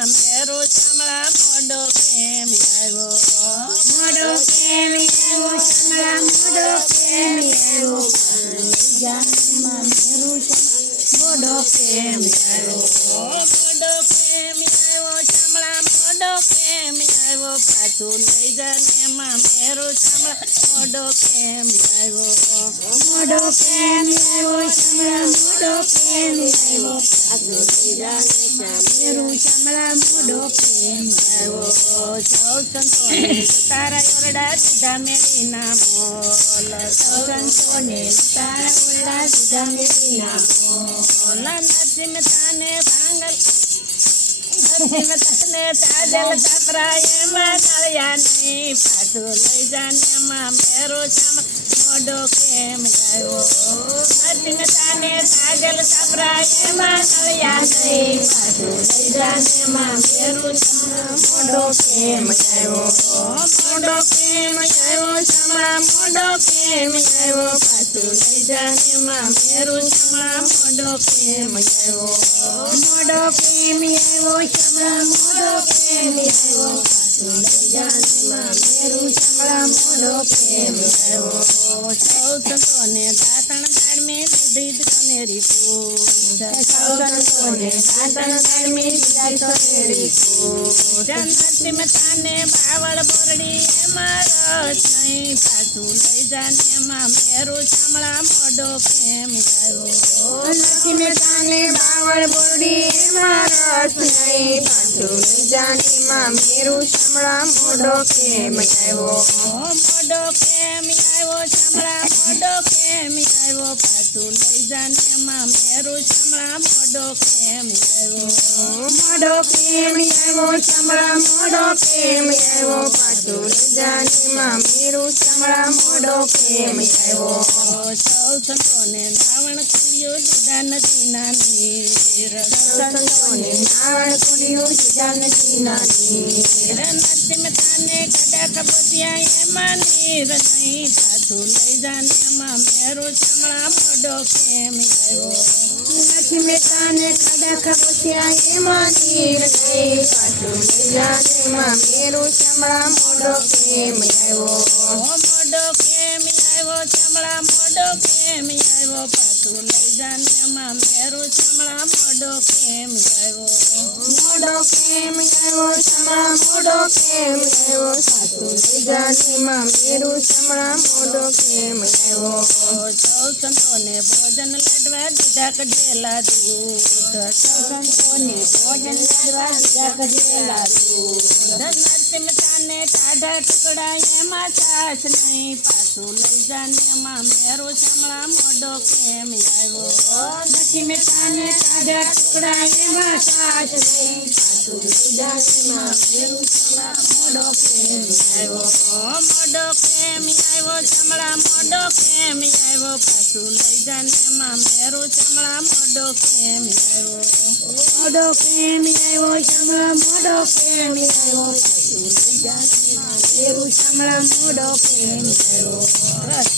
માં મેરો ચામડા મોડો કેમ આવ્યો મોડો કેમ આવ્યો શામળા મોડો કેમ આવ્યો જાનમાં મેરું મોડો કેમ આવ્યો મોડો કેમ આવ્યો ચામડા મોડો કેમ આવ્યો પાછું લઈ જાને માં મેરો ચામડા મોડો કેમ આવ્યો મોડો કેમ આવ્યો શામળા મોડો કેમ આવ્યો પાછો લઈ જાને મેરું શામળા મોડો કેમ આવ્યો સૌ સંતોને તારા ઓરડા દીધા મેળીના મોલ સૌ સંતોને તારા ઓરડા દીધા મેળીના મોલ નરસિંહ તાને ભાંગલ નરસિંહ તાને તાજલ છાપરા એમાં નળિયા નહીં પાછું લઈ જાને માં મેરો ચામડા મોડો કેમ આવ્યો નરસિંહ તાને તાજલ છાપરા એમાં નળિયા નહીં પાછું લઈ જાને માં મેરો ચામડા મોડો કેમ આવ્યો મોડો કેમ આવ્યો ચામડા મોડો કેમ આવ્યો પાછું લઈ જાને માં મેરો ચામડા મોડો કેમ આવ્યો મોડો કેમ આવ્યો શામળા મોડો કેમ આવ્યો પાછો લઈ જાને માં મેરું શામળા મોડો કેમ આવ્યો સૌ સંતોને દાતણ દાડમી દીધી કનેરી ફૂલ સૌ સંતોને દાતણ દાડમી દીધા કનેરી ફૂલ નરસિંહ તાને બાવળ બોરડી એમાં રસ નહીં પાછું લઈ જાને માં મેરો ચામડા મોડો કેમ આવ્યો નરસિંહ તાને બાવળ બોરડી એમાં રસ નહીં પાછો લઈ જાને માં મેરું શામળા મોડો કેમ આવ્યો મોડો કેમ આવ્યો ચામડા મોડો કેમ આવ્યો પાછું લઈ જાને માં મેરો ચામડા મોડો કેમ આવ્યો મોડો કેમ આવ્યો શામળા મોડો કેમ આવ્યો પાછો લઈ જાને માં મેરું શામળા મોડો કેમ આવ્યો સૌ સંતોને નાવણ કુડિયો દીધા નદીના નીર સંતોને નાવણ કુડિયું દીધા નદીના નીર નરસિંહ તાને કડા કબોતિયા એમાં નીર નહીં પાછું લઈ જાને માં મેરો ચામડા મોડો કેમ આવ્યો નરસિંહ તાને ખાડા ખબોત્યા એમાં નીર નહીં પાછો લઈ જાને માં મેરું શામળા મોડો કેમ આવ્યો મોડો કેમ આવ્યો ચામડા મોડો કેમ આવ્યો પાછું લઈ જાને માં મેરો ચામડા મોડો કેમ આવ્યો મોડો કેમ આવ્યો શામળા મોડો કેમ આવ્યો પાછો લઈ જાને માં મેરું શામળા મોડો કેમ આવ્યો સૌ સંતોને ભોજન લાડવા દીધા કઢેલા દૂધ સૌ સંતોને ભોજન લાડવા દીધા કઢેલા દૂધ નરસિંહ તાને ટાઢા ટુકડા એમાં છાશ નહીં પાછું લઈ જાને માં મેરો ચામડા મોડો કેમ આવ્યો નરસિંહ તાને ટાઢા ટુકડા એમાં છાશ નહીં પાછું લઈ જાને માં મેરું શામળા મોડો કેમ આવ્યો મોડો કેમ આવ્યો ચામડા મોડો કેમ આવ્યો પાછું લઈ જાને માં મેરો ચામડા મોડો કેમ આવ્યો મોડો કેમ આવ્યો શામળા મોડો કેમ આવ્યો પાછું લઈ જાને માં મેરું શામળા મોડો કેમ આવ્યો